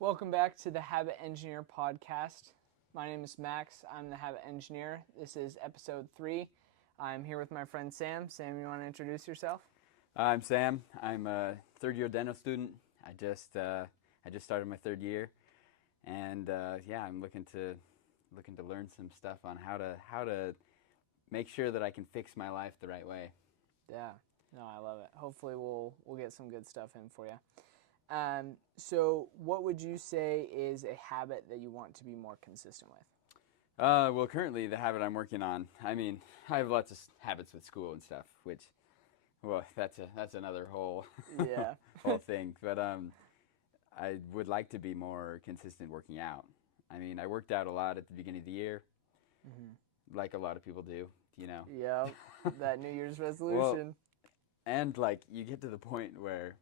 Welcome back to the Habit Engineer podcast. My name is Max. I'm the Habit Engineer. This is episode 3. I'm here with my friend Sam. Sam, you want to introduce yourself? I'm Sam. I'm a third-year dental student. I just started my third year, and I'm looking to learn some stuff on how to make sure that I can fix my life the right way. Yeah. No, I love it. Hopefully we'll get some good stuff in for you. So what would you say is a habit that you want to be more consistent with? Well, currently the habit I'm working on. I mean, I have lots of habits with school and stuff, which, well, that's another whole Yeah. whole thing. But I would like to be more consistent working out. I mean, I worked out a lot at the beginning of the year, like a lot of people do, you know. Yep. That New Year's Well, resolution. and like you get to the point where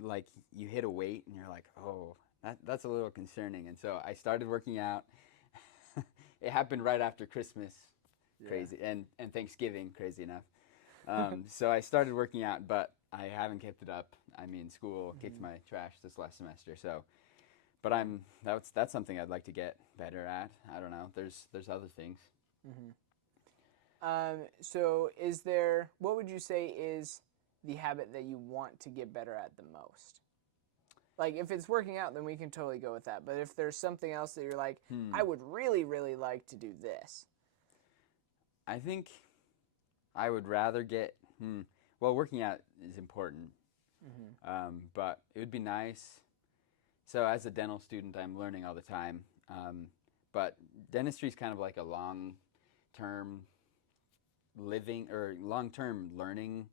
like you hit a weight and you're like, oh, that's a little concerning. And so I started working out. It happened right after Christmas, crazy, and Thanksgiving, crazy enough. So I started working out, but I haven't kept it up. I mean, school kicked my trash this last semester, so. But that's something I'd like to get better at. I don't know. There's other things. So what would you say is the habit that you want to get better at the most? Like, if it's working out, then we can totally go with that. But if there's something else that you're like, I would really, really like to do this. I think I would rather get. Well, working out is important, but it would be nice. So, as a dental student, I'm learning all the time. But dentistry is kind of like a long-term living or long-term learning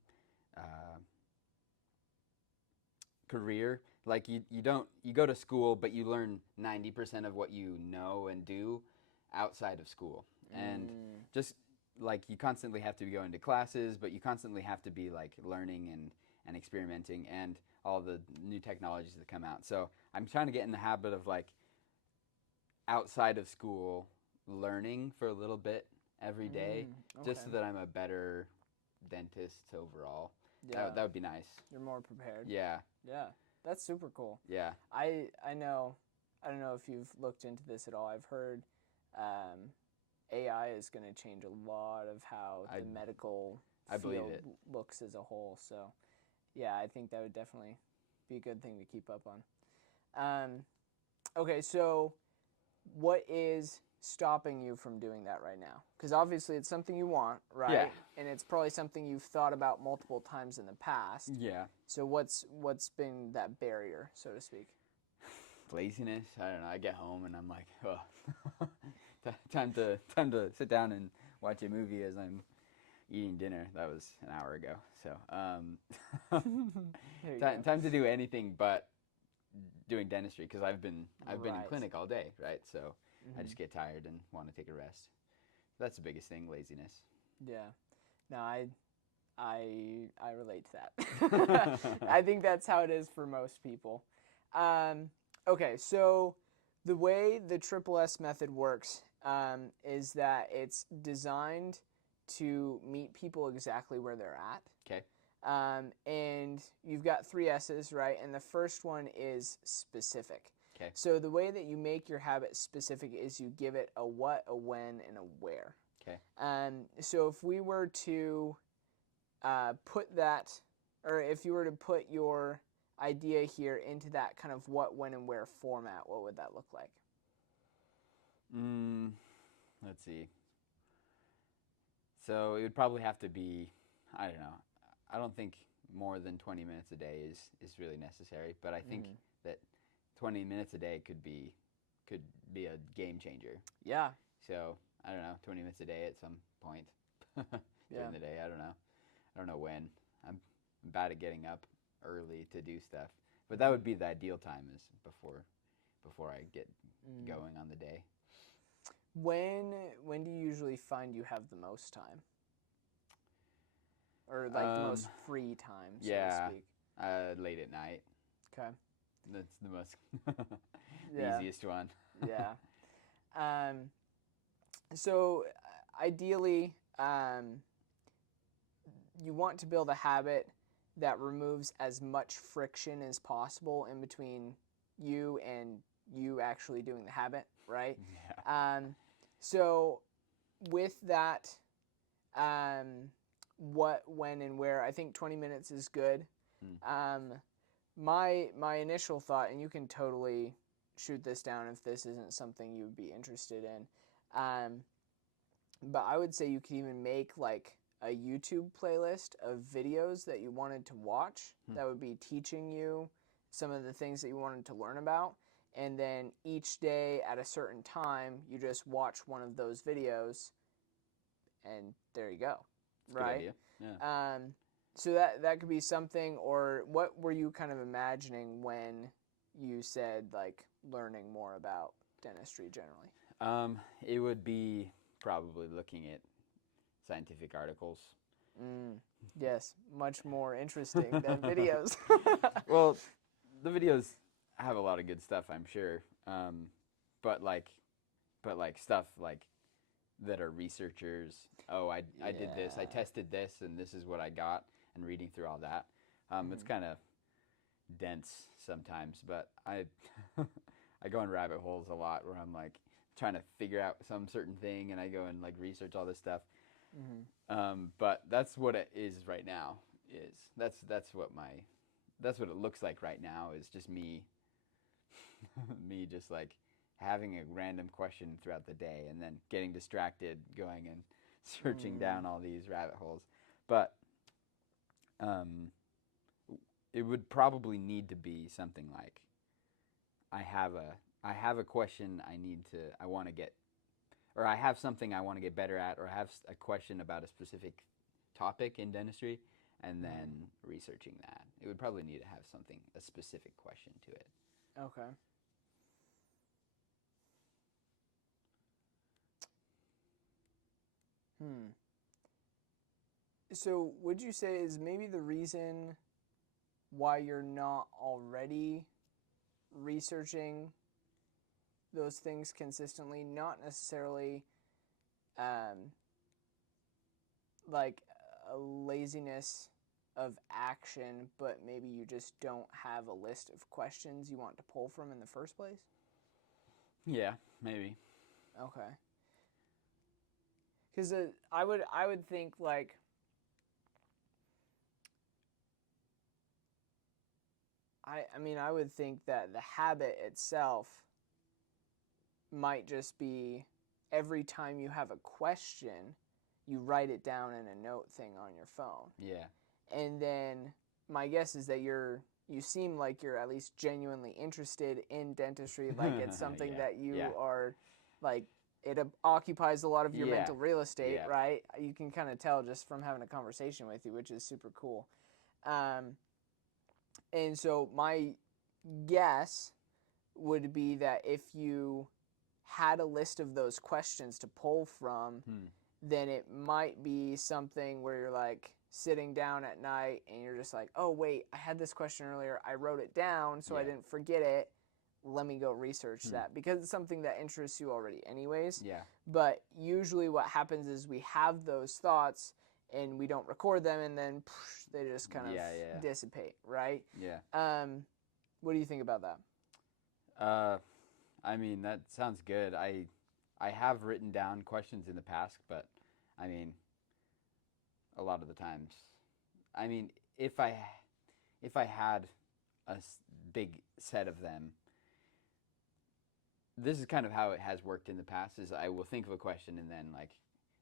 career. Like you don't you go to school, but you learn 90% of what you know and do outside of school, and just like you constantly have to be going to classes, but you constantly have to be like learning and experimenting and all the new technologies that come out. So I'm trying to get in the habit of like outside of school learning for a little bit every day, just Okay. so that I'm a better dentist overall. Yeah. That would be nice. You're more prepared. Yeah, Yeah. That's super cool. yeah. I know, I don't know if you've looked into this at all. I've heard AI is going to change a lot of how the medical I believe field it. looks as a whole. So, yeah, I think that would definitely be a good thing to keep up on. Okay, so what is stopping you from doing that right now? Because obviously it's something you want, right? Yeah. And it's probably something you've thought about multiple times in the past. Yeah. So what's been that barrier, so to speak? Laziness. I don't know. I get home and I'm like, oh, time to sit down and watch a movie as I'm eating dinner. That was an hour ago. So There you time go. to do anything but doing dentistry because I've been in Right. clinic all day, right? So I just get tired and want to take a rest. That's the biggest thing, laziness. Yeah. No, I relate to that. I think that's how it is for most people. Okay, so the way the Triple S method works is that it's designed to meet people exactly where they're at. Okay. And you've got 3 S's, right? And the first one is specific. Okay. So the way that you make your habit specific is you give it a what, a when, and a where. Okay. So if we were to put that, or if you were to put your idea here into that kind of what, when, and where format, what would that look like? Let's see. So it would probably have to be, I don't know. I don't think more than 20 minutes a day is really necessary, but I think that 20 minutes a day could be a game changer. Yeah. So, I don't know, 20 minutes a day at some point during the day. I don't know. I don't know when. I'm bad at getting up early to do stuff. But that would be the ideal time is before I get going on the day. When do you usually find you have the most time? Or like the most free time, so to speak? Late at night. Okay. That's the most Yeah. easiest one. Yeah. So ideally, you want to build a habit that removes as much friction as possible in between you and you actually doing the habit, right? Yeah. So with that, what, when, and where, I think 20 minutes is good. Mm. My initial thought, and you can totally shoot this down if this isn't something you would be interested in, but I would say you could even make like a YouTube playlist of videos that you wanted to watch that would be teaching you some of the things that you wanted to learn about. And then each day at a certain time, you just watch one of those videos, and there you go, Good right? idea. Yeah. So that could be something. Or what were you kind of imagining when you said like learning more about dentistry generally? It would be probably looking at scientific articles. Yes, much more interesting than videos. Well, the videos have a lot of good stuff, I'm sure. But like stuff like that are researchers. Oh, I did this. I Yeah. tested this, and this is what I got. And reading through all that, it's kind of dense sometimes. But I I go in rabbit holes a lot where I'm like trying to figure out some certain thing, and I go and like research all this stuff. But that's what it is right now. Is that's what it looks like right now. Is just me me just like having a random question throughout the day and then getting distracted going and searching down all these rabbit holes. But it would probably need to be something like I have a question I want to get, or I have something I want to get better at, or I have a question about a specific topic in dentistry, and then researching that. It would probably need to have a specific question to it. Okay. So would you say is maybe the reason why you're not already researching those things consistently, not necessarily like a laziness of action, but maybe you just don't have a list of questions you want to pull from in the first place? Yeah, maybe. Okay. Because I would think like I would think that the habit itself might just be every time you have a question, you write it down in a note thing on your phone. Yeah. And then my guess is that you seem like you're at least genuinely interested in dentistry, like it's something Yeah, that you yeah. are like it occupies a lot of your Yeah, mental real estate, yeah. right? You can kind of tell just from having a conversation with you, which is super cool. And so my guess would be that if you had a list of those questions to pull from, then it might be something where you're like sitting down at night and you're just like, oh, wait, I had this question earlier. I wrote it down so I Yeah. didn't forget it. Let me go research that, because it's something that interests you already anyways. Yeah. But usually what happens is we have those thoughts and we don't record them, and then they just kind of Yeah. dissipate, right? Yeah. What do you think about that? I mean, that sounds good. I have written down questions in the past, but I mean, a lot of the times, I mean, if I had a big set of them, this is kind of how it has worked in the past. Is I will think of a question, and then like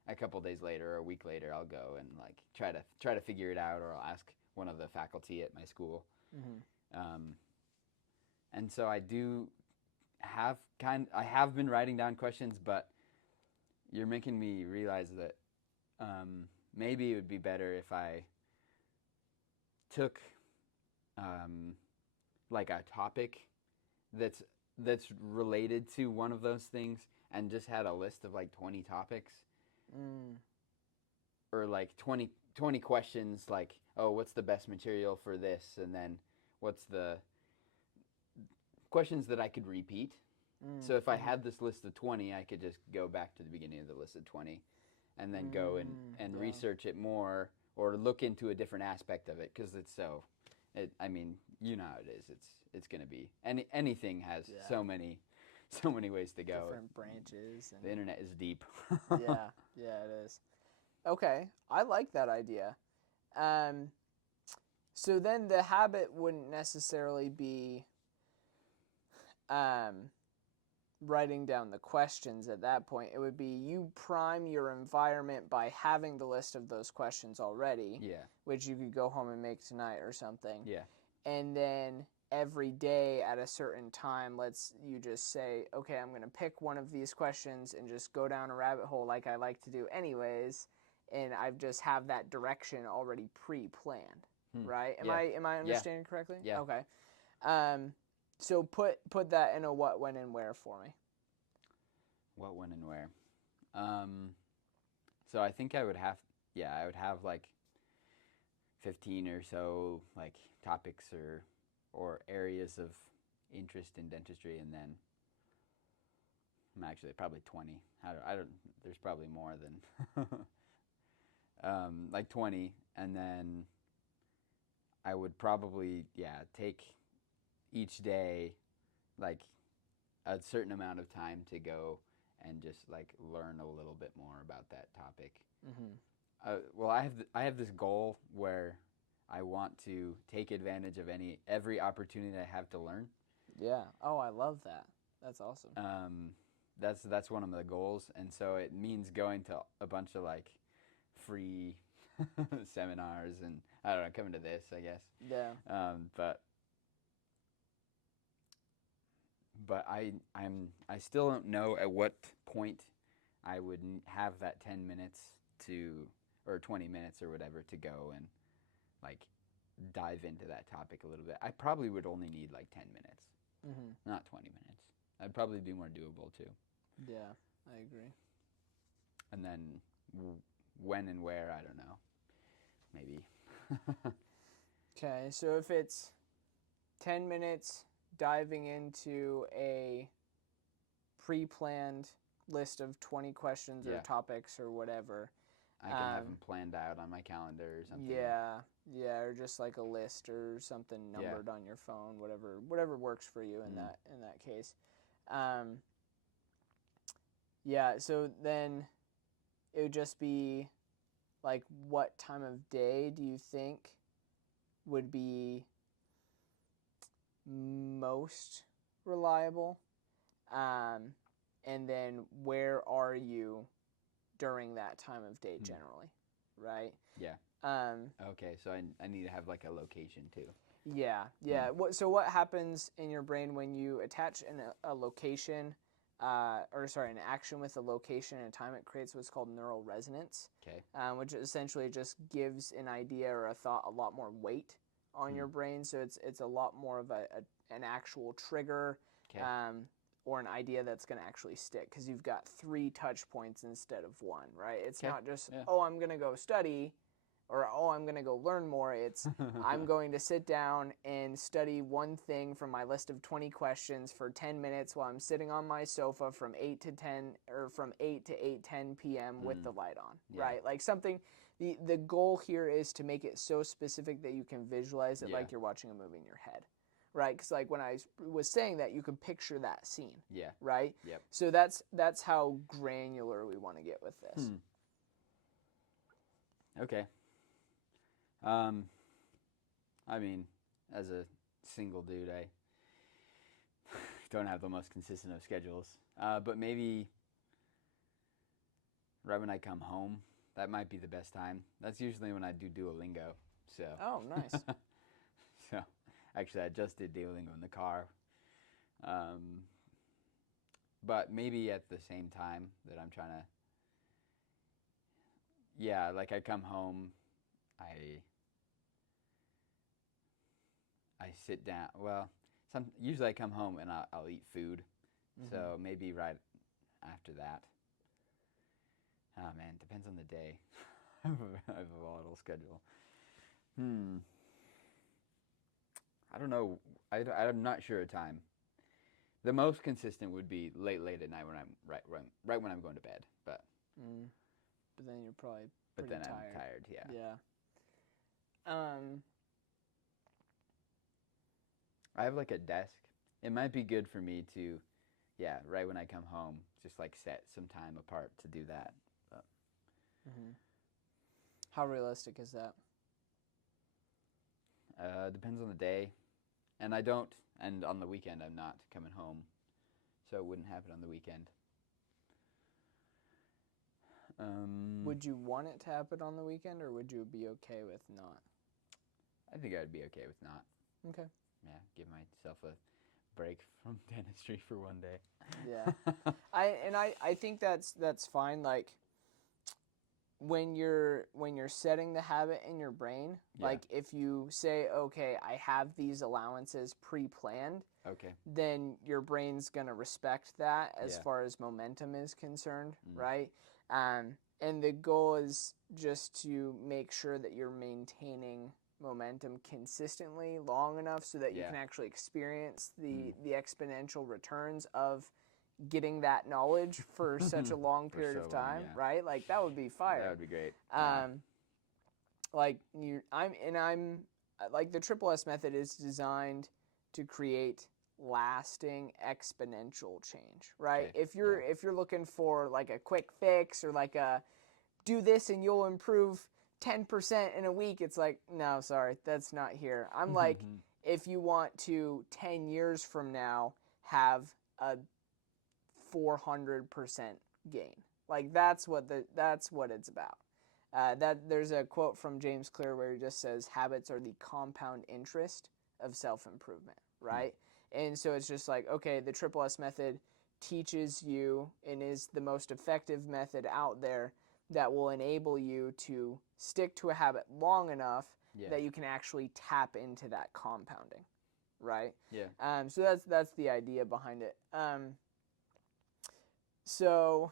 a couple days later or a week later, I'll go and like try to figure it out, or I'll ask one of the faculty at my school. And so I do I have been writing down questions, but you're making me realize that maybe it would be better if I took like a topic that's related to one of those things and just had a list of like 20 topics or like 20 questions, like, oh, what's the best material for this, and then what's the questions that I could repeat. So if I had this list of 20, I could just go back to the beginning of the list of 20 and then go and Yeah. research it more, or look into a different aspect of it because it's so. I mean, you know how it is. It's gonna be anything has so many ways to go. Different branches. And The internet is deep. yeah, it is. Okay, I like that idea. So then the habit wouldn't necessarily be writing down the questions at that point. It would be you prime your environment by having the list of those questions already, Yeah. which you could go home and make tonight or something. Yeah. And then every day at a certain time, you just say, okay, I'm going to pick one of these questions and just go down a rabbit hole like I like to do anyways. And I just have that direction already pre-planned, right? Am I understanding correctly? Yeah. Okay. So put that in a what, when, and where for me. What, when, and where? So I think I would have like 15 or so like topics or areas of interest in dentistry, and then actually probably 20. I don't. There's probably more than like 20, and then I would probably take each day like a certain amount of time to go and just like learn a little bit more about that topic. Well, I have this goal where I want to take advantage of every opportunity I have to learn. Yeah. Oh, I love that. That's awesome. That's one of the goals, and so it means going to a bunch of like free seminars and I don't know, coming to this, I guess. Yeah. But I still don't know at what point I would have that 10 minutes or 20 minutes or whatever to go and like dive into that topic a little bit. I probably would only need like 10 minutes, not 20 minutes. That'd probably be more doable too. Yeah, I agree. And then when and where, I don't know. Maybe. Okay, so if it's 10 minutes diving into a pre-planned list of 20 questions or topics or whatever. I can have them planned out on my calendar or something. Yeah, or just like a list or something numbered on your phone, whatever works for you in that case. So then it would just be like, what time of day do you think would be most reliable? And then where are you during that time of day generally, right? Yeah. Okay, so I need to have like a location too. Yeah. So what happens in your brain when you attach a location, an action with a location and a time? It creates what's called neural resonance. Okay. Which essentially just gives an idea or a thought a lot more weight on your brain. So it's a lot more of an actual trigger. Okay. Or an idea that's going to actually stick because you've got 3 touch points instead of 1, right? It's not just, I'm going to go study or, I'm going to go learn more. It's, I'm going to sit down and study one thing from my list of 20 questions for 10 minutes while I'm sitting on my sofa from 8 to 8:10 p.m. with the light on, right? Like something, the goal here is to make it so specific that you can visualize it like you're watching a movie in your head. Right, because like when I was saying that, you can picture that scene. Yeah. Right. Yep. So that's how granular we want to get with this. Okay. I mean, as a single dude, I don't have the most consistent of schedules. But maybe right when I come home, that might be the best time. That's usually when I do Duolingo. So. Oh, nice. So. Actually, I just did Duolingo in the car. But maybe at the same time that I'm trying to... like I come home, I sit down. Well, usually I come home and I'll eat food. So maybe right after that. Oh, man, depends on the day. I have a volatile schedule. I don't know. I'm not sure of time. The most consistent would be late at night when I'm right when I'm going to bed. But But then you're probably I'm tired. tired. Yeah. Yeah. Um, I have like a desk. It might be good for me to, yeah, right when I come home, just like set some time apart to do that. But how realistic is that? depends on the day, and and on the weekend I'm not coming home, so it wouldn't happen on the weekend. Would you want it to happen on the weekend, or would you be okay with not? I think I'd be okay with not. Okay. Yeah, give myself a break from dentistry for one day. Yeah. I think that's fine. Like when you're setting the habit in your brain, Yeah. like if you say, okay, I have these allowances pre-planned, Okay. then your brain's gonna respect that as Yeah. far as momentum is concerned, right? And the goal is just to make sure that you're maintaining momentum consistently long enough so that you Yeah. can actually experience the exponential returns of getting that knowledge for such a long period so of long, time, yeah. right? Like that would be fire. That would be great. Like I'm like the Triple S method is designed to create lasting exponential change, right? Okay, If you're looking for like a quick fix or like a do this and you'll improve 10% in a week, it's like, no, sorry, that's not here. I'm like, if you want to 10 years from now have a 400% gain, like that's what it's about. That there's a quote from James Clear where he just says habits are the compound interest of self-improvement, right? And so it's just like, okay, the Triple S method teaches you and is the most effective method out there that will enable you to stick to a habit long enough that you can actually tap into that compounding, right? Yeah. So that's the idea behind it. So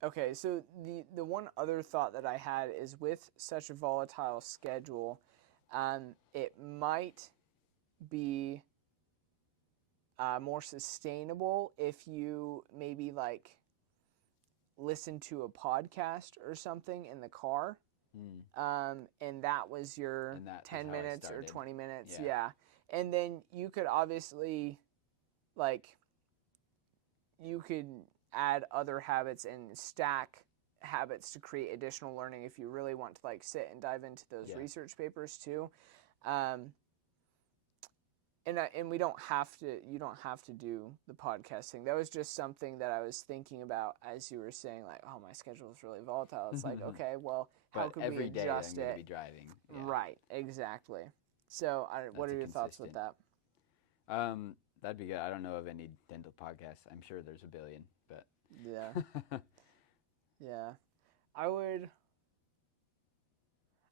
the one other thought that I had is with such a volatile schedule, it might be more sustainable if you maybe like listen to a podcast or something in the car, and that was your And that was 10 how I minutes or started. 20 minutes, Yeah. yeah. And then you could obviously like you could add other habits and stack habits to create additional learning if you really want to like sit and dive into those research papers too. And we don't have to. You don't have to do the podcasting. That was just something that I was thinking about as you were saying, like, "Oh, my schedule is really volatile." It's like, okay, well, how could we every day adjust I'm going it? to be driving. Yeah. Right, exactly. So, what are your thoughts with that? That'd be good. I don't know of any dental podcasts. I'm sure there's a billion, but Yeah, yeah. I would.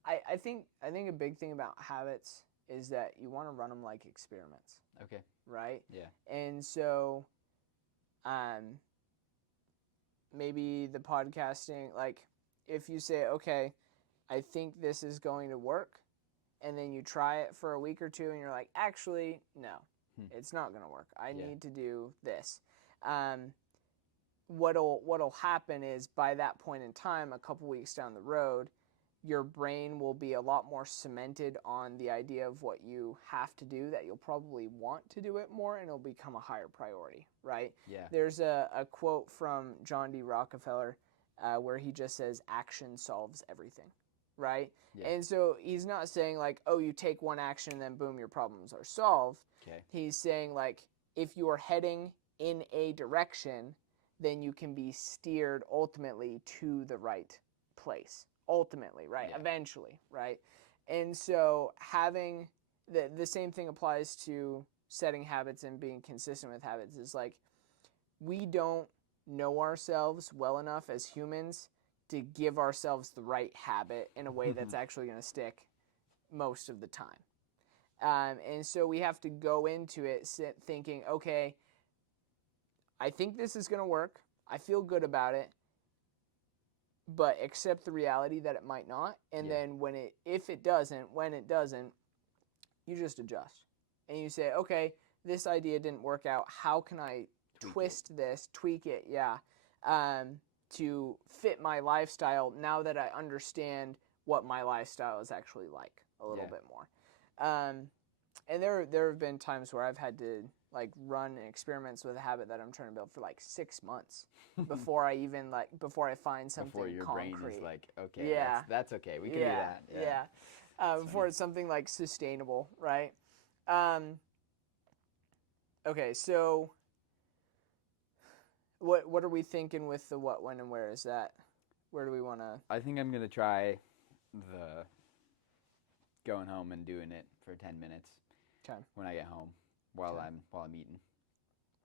I think a big thing about habits is that you want to run them like experiments. Okay. Right? Yeah. And so maybe the podcasting, like if you say, okay, I think this is going to work, and then you try it for a week or two and you're like, actually, no, it's not going to work. I need to do this. What'll happen is by that point in time, a couple weeks down the road, your brain will be a lot more cemented on the idea of what you have to do, that you'll probably want to do it more, and it'll become a higher priority, right? Yeah. There's a quote from John D. Rockefeller where he just says, action solves everything, right? Yeah. And so he's not saying like, oh, you take one action and then boom, your problems are solved. Okay. He's saying like, if you are heading in a direction, then you can be steered ultimately to the right place. Ultimately, right? Yeah. Eventually, right? And so having the same thing applies to setting habits and being consistent with habits. Is like we don't know ourselves well enough as humans to give ourselves the right habit in a way that's actually going to stick most of the time. And so we have to go into it thinking, okay, I think this is going to work. I feel good about it. But accept the reality that it might not, and then when it doesn't, you just adjust, and you say, okay, this idea didn't work out. How can I tweak it, to fit my lifestyle now that I understand what my lifestyle is actually like, a little Yeah. bit more. And there have been times where I've had to like run experiments with a habit that I'm trying to build for like 6 months before I find something Before your concrete. brain is like, okay, Yeah. that's okay. We can do that. Yeah. Before funny. it's something like sustainable, right? Okay, so what are we thinking with the what, when, and where? Is that where do we want to? I think I'm gonna try the going home and doing it for 10 minutes. 'Kay. When I get home while 'Kay. I'm eating.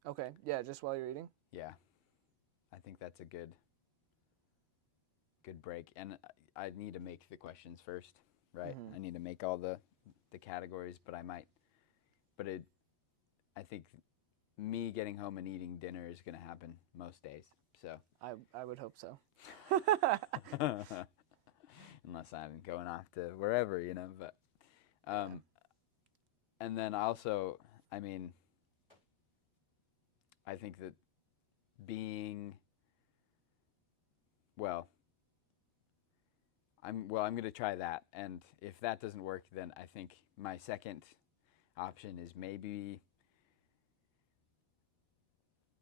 Okay, yeah, just while you're eating. Yeah, I think that's a good break. And I need to make the questions first, right? Mhm. I need to make all the categories, but I think me getting home and eating dinner is gonna happen most days. So I would hope so. unless I'm going off to wherever, but and then also, I mean, I think that being I'm going to try that, and if that doesn't work, then I think my second option is maybe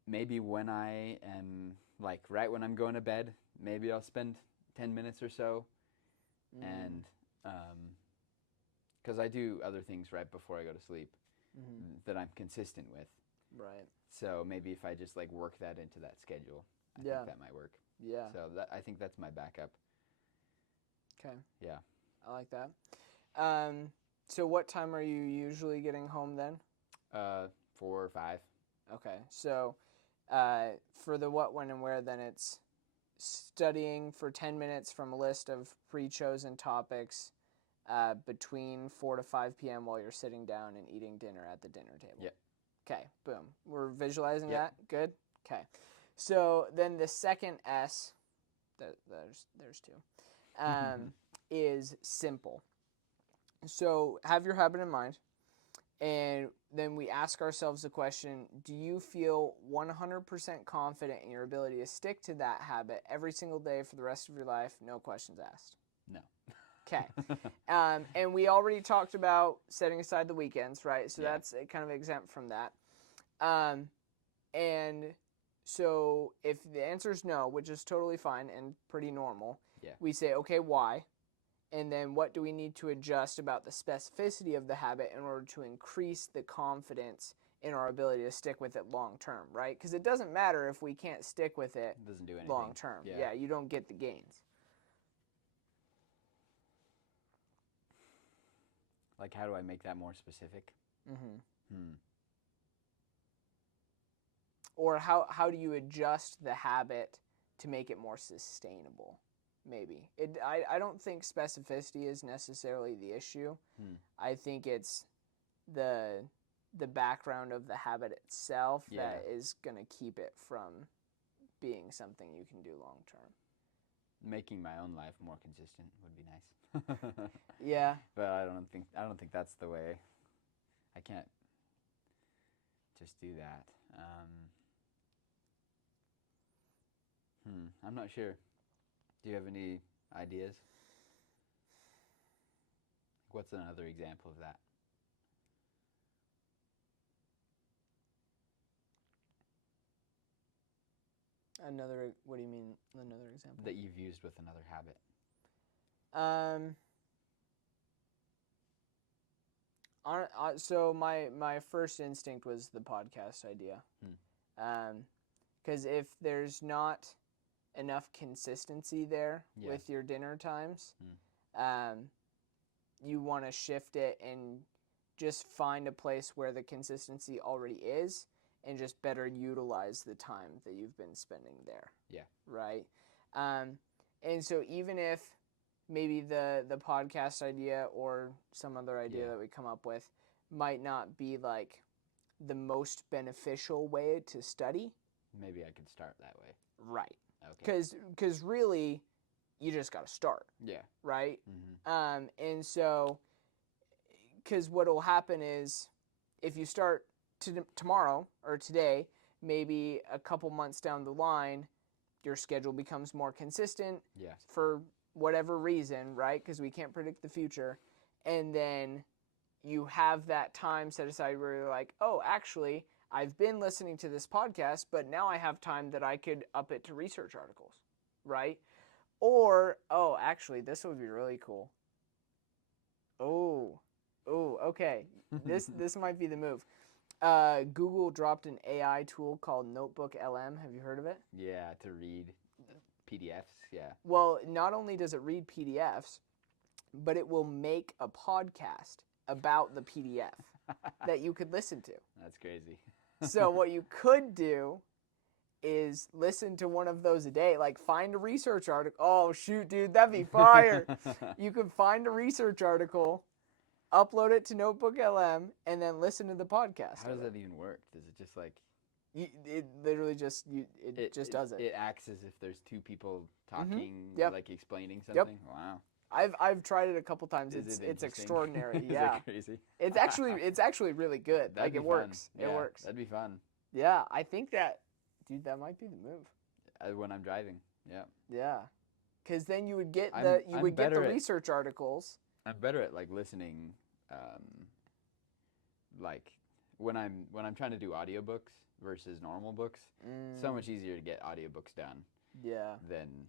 when I am like right when I'm going to bed, maybe I'll spend 10 minutes or so, and because I do other things right before I go to sleep that I'm consistent with. Right. So maybe if I just like work that into that schedule, I Yeah. think that might work. Yeah. So I think that's my backup. Okay. Yeah. I like that. So what time are you usually getting home then? 4 or 5. Okay. So for the what, when, and where, then it's studying for 10 minutes from a list of pre-chosen topics between 4 to 5 p.m. while you're sitting down and eating dinner at the dinner table. Yep. Okay, boom. We're visualizing Yep. that. Good. Okay. So then the second S, there's two, is simple. So have your habit in mind, and then we ask ourselves the question, do you feel 100% confident in your ability to stick to that habit every single day for the rest of your life? No questions asked. No. Okay. And we already talked about setting aside the weekends, right? So Yeah. that's kind of exempt from that. And so if the answer is no, which is totally fine and pretty normal, Yeah. we say, okay, why? And then what do we need to adjust about the specificity of the habit in order to increase the confidence in our ability to stick with it long term, right? Because it doesn't matter if we can't stick with it Doesn't do anything long term. Yeah, you don't get the gains. Like, how do I make that more specific? Mm-hmm. Or how do you adjust the habit to make it more sustainable? Maybe. I don't think specificity is necessarily the issue. I think it's the background of the habit itself that is going to keep it from being something you can do long term. Making my own life more consistent would be nice. Yeah. But I don't think that's the way. I can't just do that. I'm not sure. Do you have any ideas? What's another example of that? What do you mean, another example? That you've used with another habit. So my first instinct was the podcast idea. Because if there's not enough consistency there with your dinner times, you want to shift it and just find a place where the consistency already is and just better utilize the time that you've been spending there. Yeah. Right? And so even if maybe the podcast idea or some other idea that we come up with might not be like the most beneficial way to study. Maybe I could start that way. Right. Okay. Because really, you just got to start. Yeah. Right? Mm-hmm. And so, because what will happen is if you start tomorrow or today, maybe a couple months down the line, your schedule becomes more consistent Yeah. for whatever reason, right? Because we can't predict the future. and then you have that time set aside where you're like, oh, actually, I've been listening to this podcast, but now I have time that I could up it to research articles, right? Or, oh, actually, this would be really cool. Oh, okay. This might be the move. Google dropped an AI tool called Notebook LM. Have you heard of it? Yeah, to read PDFs. Yeah. Well, not only does it read PDFs, but it will make a podcast about the PDF that you could listen to. That's crazy. So what you could do is listen to one of those a day. Like find a research article. Oh, shoot, dude, that'd be fire. You could find a research article, upload it to Notebook LM, and then listen to the podcast. How does that even work? Does it just like... It literally just just does it. It acts as if there's two people talking, Yep. like explaining something. Wow. I've tried it a couple times. Is It's it interesting? extraordinary. Is Yeah. it crazy? It's actually really good. That'd Like be it fun. works. Yeah, It works. That'd be fun. Yeah, I think that, dude, that might be the move. When I'm driving. Yeah. Yeah, because then you would get I'm the better at- research articles. I'm better at like listening, like when I'm trying to do audiobooks versus normal books. So much easier to get audiobooks done Yeah. than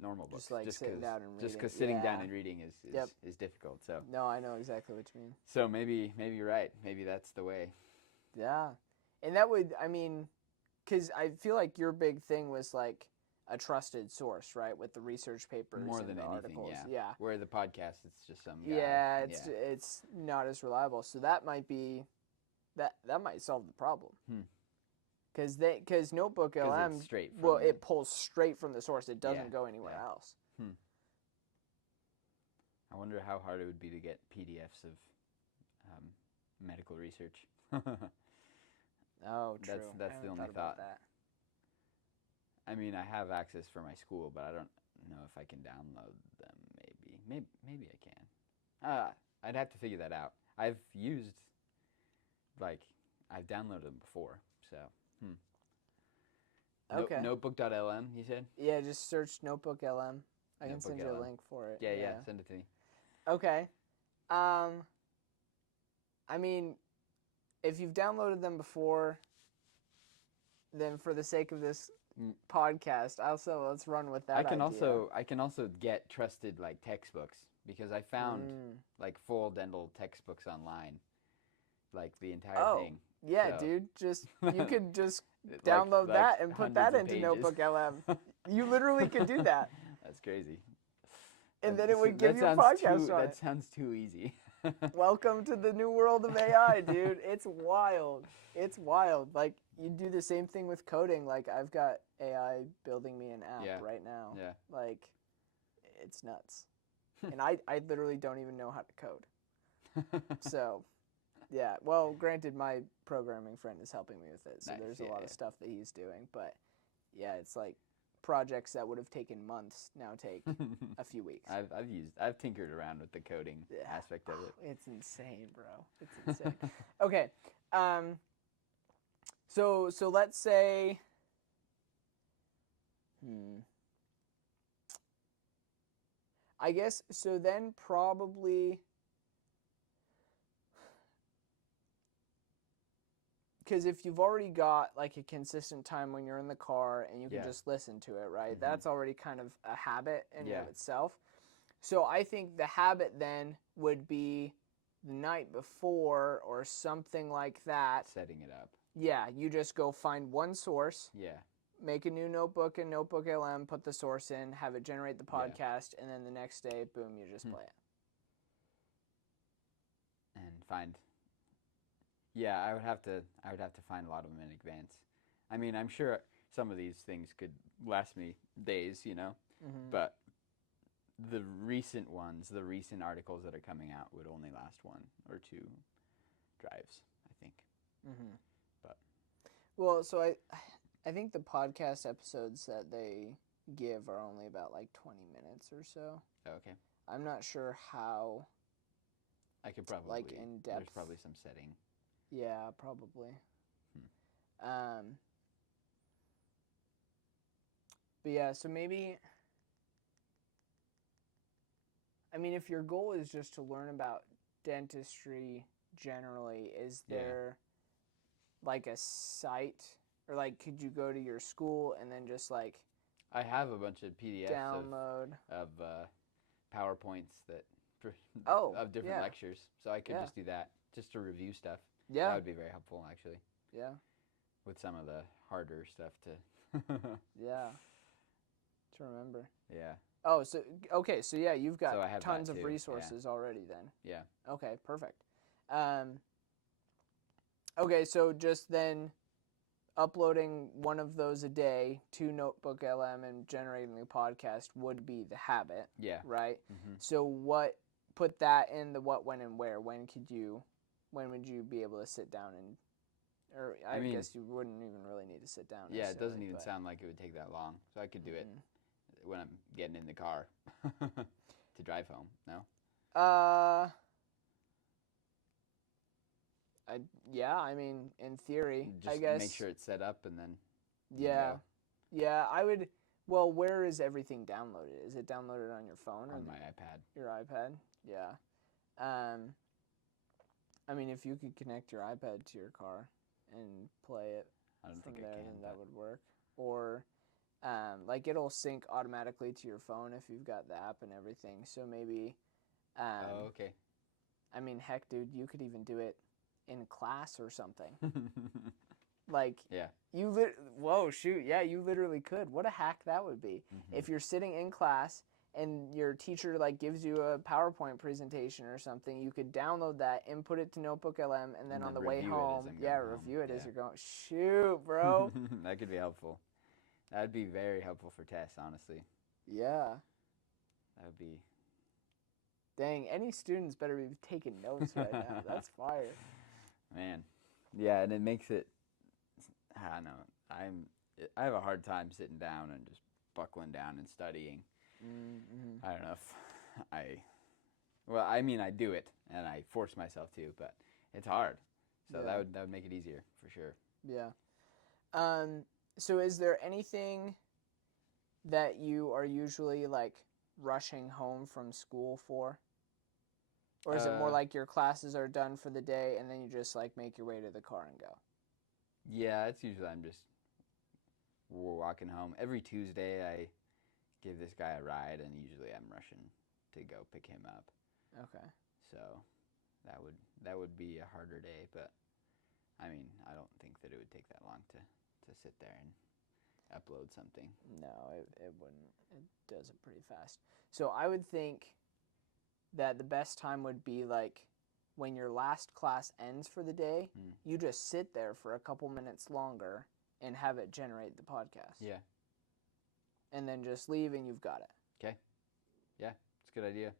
normal books. Just like sitting down and Just reading. because sitting down Yeah. and reading is Yep. is difficult. So No, I know exactly what you mean. maybe you're right. Maybe that's the way. Yeah, and that would, I mean, because I feel like your big thing was like a trusted source, right, with the research papers More and than the anything, articles. yeah. Yeah. Where the podcast, it's just some guy. Yeah, it's not as reliable. So that might be that might solve the problem. Because Notebook 'Cause LM, it's straight from well, the- it pulls straight from the source. It doesn't Yeah, go anywhere yeah. else. I wonder how hard it would be to get PDFs of medical research. Oh, true. That's I the haven't only about thought. that. I mean, I have access for my school, but I don't know if I can download them. Maybe I can. I'd have to figure that out. I've downloaded them before, so. Okay. Notebook.lm, you said? Yeah, just search Notebook LM. I can Notebook send you a LM. link for it. Yeah, send it to me. Okay. I mean, if you've downloaded them before, then for the sake of this podcast, let's run with that. I can idea. also get trusted like textbooks because I found like full dental textbooks online, like the entire thing. Yeah, So- dude. Just you could just Like- download like that and put that hundreds of into pages. Notebook LM. You literally could do that, That's crazy. and then That- it would that give you a sounds podcast too- on That it. sounds too easy. Welcome to the new world of AI, dude. It's wild. It's wild. Like you do the same thing with coding. Like I've got AI building me an app Yeah. right now. Yeah. Like it's nuts. And I literally don't even know how to code. So, yeah. Well, granted, my programming friend is helping me with it, so Nice, there's a yeah, lot yeah. of stuff that he's doing. But yeah, it's like projects that would have taken months now take a few weeks. I've tinkered around with the coding Yeah. aspect of it. It's insane, bro. It's insane. Okay. So let's say. I guess so. Then probably. Because if you've already got like a consistent time when you're in the car and you can Yeah. just listen to it, right? Mhm. That's already kind of a habit in and Yeah. of itself. So I think the habit then would be the night before or something like that. Setting it up. Yeah, you just go find one source, Yeah. make a new notebook in Notebook LM, put the source in, have it generate the Yeah. podcast, and then the next day, boom, you just play it. And find. Yeah, I would have to find a lot of them in advance. I mean, I'm sure some of these things could last me days, Mm-hmm. but the recent ones, the recent articles that are coming out would only last 1 or 2 drives, I think. Mm-hmm. But- Well, so I think the podcast episodes that they give are only about like 20 minutes or so. Oh, okay. I'm not sure how. I could probably Like, in There's depth. probably some setting. Yeah, probably. But yeah, so maybe I mean, if your goal is just to learn about dentistry generally, is Yeah. there like a site, or like could you go to your school and then just like I have a bunch of PDFs download? of PowerPoints that Oh, of different yeah. lectures, so I could Yeah. just do that, just to review stuff. That Yeah, would be very helpful, actually, yeah, with some of the harder stuff to. yeah. To remember. Yeah. Oh, so okay, so yeah, you've got So I have that tons of too, yeah. resources already then. Yeah. Okay, perfect. Okay, so just then uploading one of those a day to Notebook LM and generating the podcast would be the habit, Yeah. right? Mm-hmm. So put that in the what, when, and where. When would you be able to sit down and, or I mean, guess you wouldn't even really need to sit down. Yeah, it doesn't necessarily, even but- sound like it would take that long, so I could do it Mhm. when I'm getting in the car to drive home. No. Yeah, I mean, in theory, Just I guess. make sure it's set up and then. you Yeah, go yeah, I would. Well, where is everything downloaded? Is it downloaded on your phone or on my iPad. your iPad? Yeah. I mean, if you could connect your iPad to your car and play it I don't from think there, I can. then that would work. Or, like it'll sync automatically to your phone if you've got the app and everything. So maybe. Oh, okay. I mean, heck, dude, you could even do it in class or something. Like, Yeah. Whoa, shoot, yeah, you literally could. What a hack that would be. Mhm. If you're sitting in class and your teacher like gives you a PowerPoint presentation or something, you could download that, input it to Notebook LM, and then on the way review it as home, I'm yeah, going home. review it as Yeah. you're going. Shoot, bro. That could be helpful. That would be very helpful for tests, honestly. Yeah. That would be. Dang, any students better be taking notes right now. That's fire. Man. Yeah, and it makes it. I don't know. I have a hard time sitting down and just buckling down and studying. Mm-hmm. I don't know if well, I mean, I do it and I force myself to, but it's hard. So Yeah. that would make it easier for sure. Yeah. So is there anything that you are usually like rushing home from school for? Or is it more like your classes are done for the day and then you just like make your way to the car and go? Yeah, it's usually I'm just walking home. Every Tuesday I give this guy a ride and usually I'm rushing to go pick him up. Okay. So that would be a harder day, but I mean, I don't think that it would take that long to sit there and upload something. No, it wouldn't. It does it pretty fast. So I would think that the best time would be like when your last class ends for the day, you just sit there for a couple minutes longer and have it generate the podcast. Yeah. And then just leave and you've got it. Okay. Yeah, it's a good idea.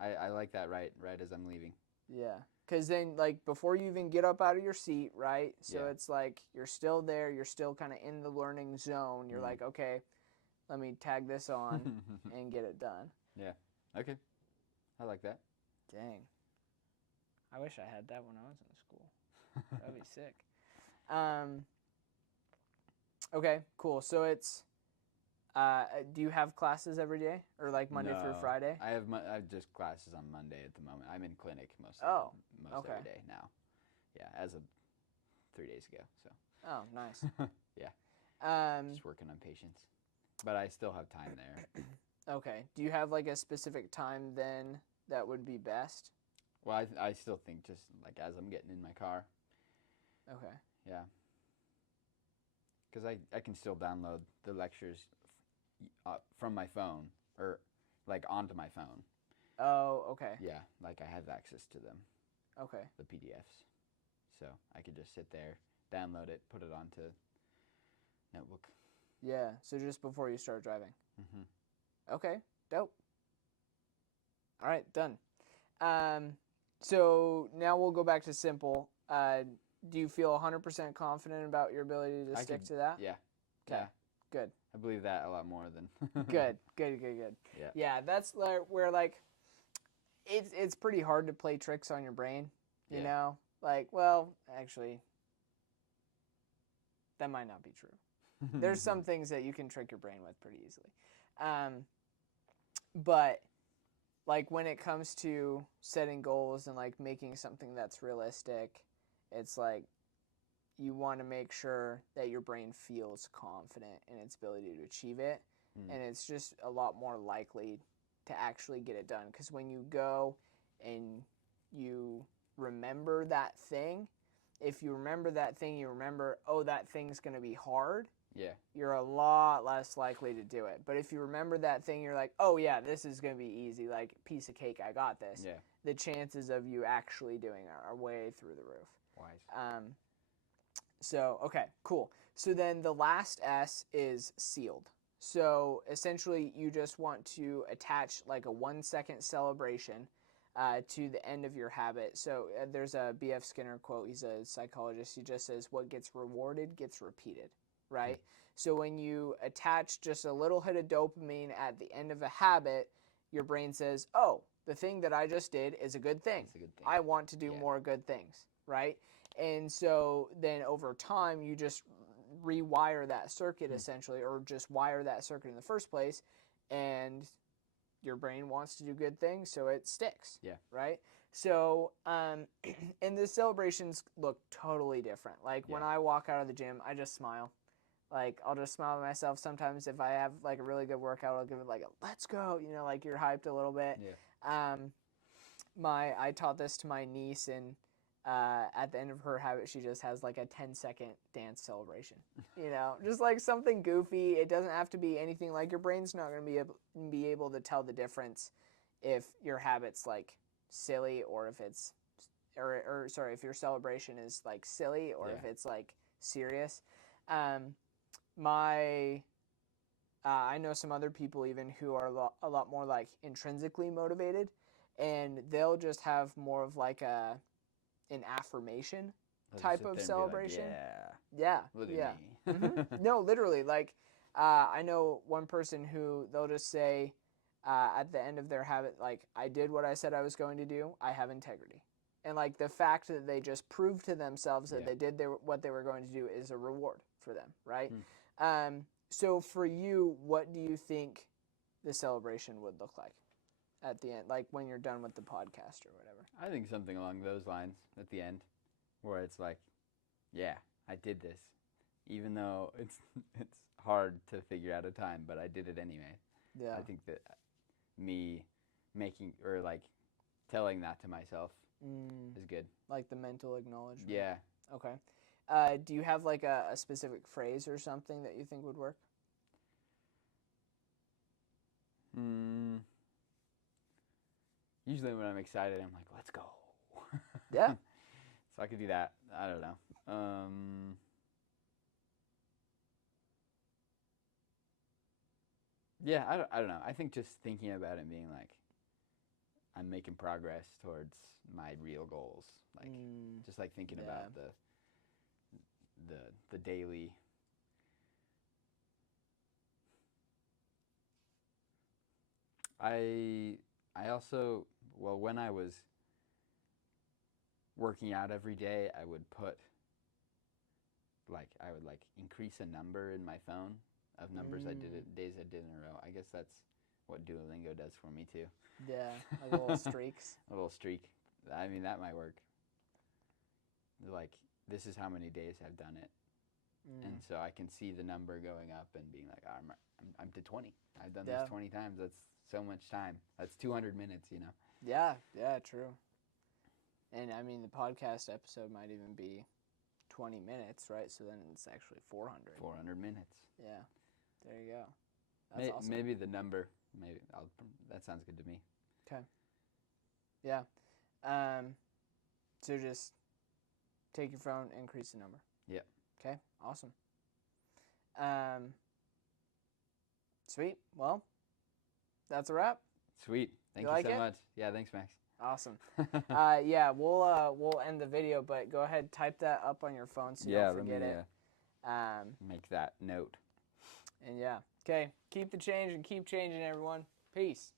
I like that right as I'm leaving. Yeah. Because then, like, before you even get up out of your seat, right? So Yeah. it's like you're still there. You're still kind of in the learning zone. You're like, okay, let me tag this on and get it done. Yeah. Okay. I like that. Dang. I wish I had that when I was in school. That'd be sick. Okay, cool. So it's, do you have classes every day or like Monday through No, Friday? I have just classes on Monday at the moment. I'm in clinic most okay. every day now. Yeah, as of 3 days ago. So. Oh, nice. Yeah. Just working on patients, but I still have time there. Okay. Do you have like a specific time then that would be best? Well, I still think just like as I'm getting in my car. Okay. Yeah. Because I can still download the lectures from my phone or like onto my phone. Oh, okay. Yeah, like I have access to them, Okay. the PDFs. So I could just sit there, download it, put it onto Notebook. Yeah. So just before you start driving. Mm-hmm. Okay. Dope. All right. Done. So now we'll go back to simple. Do you feel 100% confident about your ability to stick to that? Yeah. Okay. Yeah. Good. I believe that a lot more than. Good. Yeah. Yeah, that's like where like it's pretty hard to play tricks on your brain, you Yeah. know? Like, well, actually that might not be true. There's some things that you can trick your brain with pretty easily. But like when it comes to setting goals and like making something that's realistic, it's like you want to make sure that your brain feels confident in its ability to achieve it. And it's just a lot more likely to actually get it done. Because when you go and you remember that thing, if you remember that thing, you remember, oh, that thing's going to be hard, Yeah. you're a lot less likely to do it. But if you remember that thing, you're like, oh, yeah, this is going to be easy, like piece of cake, I got this. Yeah. The chances of you actually doing it are way through the roof. Wise. So, okay, cool. So then the last S is sealed. So essentially you just want to attach like a 1-second celebration to the end of your habit. So there's a B.F. Skinner quote. He's a psychologist. He just says, what gets rewarded gets repeated, right? So when you attach just a little hit of dopamine at the end of a habit, your brain says, oh, the thing that I just did is a good thing. It's a good thing. I want to do more good things, right? And so then over time, you just rewire that circuit essentially, or just wire that circuit in the first place, and your brain wants to do good things, so it sticks. Yeah. Right? So, and the celebrations look totally different. Like when I walk out of the gym, I just smile. Like I'll just smile at myself. Sometimes if I have like a really good workout, I'll give it like a let's go, you know, like you're hyped a little bit. Yeah. I taught this to my niece, and at the end of her habit, she just has like a 10-second dance celebration. You know, just like something goofy. It doesn't have to be anything like your brain's not going to be able to tell the difference if your habit's like silly or if it's or sorry, if your celebration is like silly or if it's like serious. I know some other people even who are a lot more like intrinsically motivated, and they'll just have more of like an affirmation type of celebration. Like, look at me. No, literally, like I know one person who they'll just say at the end of their habit, like, I did what I said I was going to do. I have integrity. And like the fact that they just proved to themselves that they did what they were going to do is a reward for them, right? So for you, what do you think the celebration would look like at the end, like when you're done with the podcast or whatever? I think something along those lines at the end, where it's like, yeah, I did this, even though it's hard to figure out a time, but I did it anyway. Yeah. I think that me making or like telling that to myself is good. Like the mental acknowledgement. Yeah. Okay. Do you have like a specific phrase or something that you think would work? Usually when I'm excited, I'm like, let's go. Yeah. So I could do that. I don't know. Yeah, I don't know. I think just thinking about it and being like, I'm making progress towards my real goals. Like, just like thinking about the daily. I also, well, when I was working out every day, I would increase a number in my phone of numbers days I did in a row. I guess that's what Duolingo does for me too. Yeah, like little streaks. A little streak. I mean, that might work. Like, this is how many days I've done it. And so I can see the number going up and being like, oh, I'm to 20. I've done this 20 times. That's so much time. That's 200 minutes, you know? Yeah, true. And I mean, the podcast episode might even be 20 minutes, right? So then it's actually 400. 400 minutes. Yeah, there you go. That's awesome. Maybe the number. That sounds good to me. Okay. Yeah. So just take your phone, increase the number. Yeah. Okay, awesome. Sweet. Well, that's a wrap. Sweet. Thank you so much. Yeah, thanks, Max. Awesome. Yeah, we'll end the video, but go ahead, type that up on your phone so you don't forget it. Make that note. And yeah. Okay, keep the change and keep changing, everyone. Peace.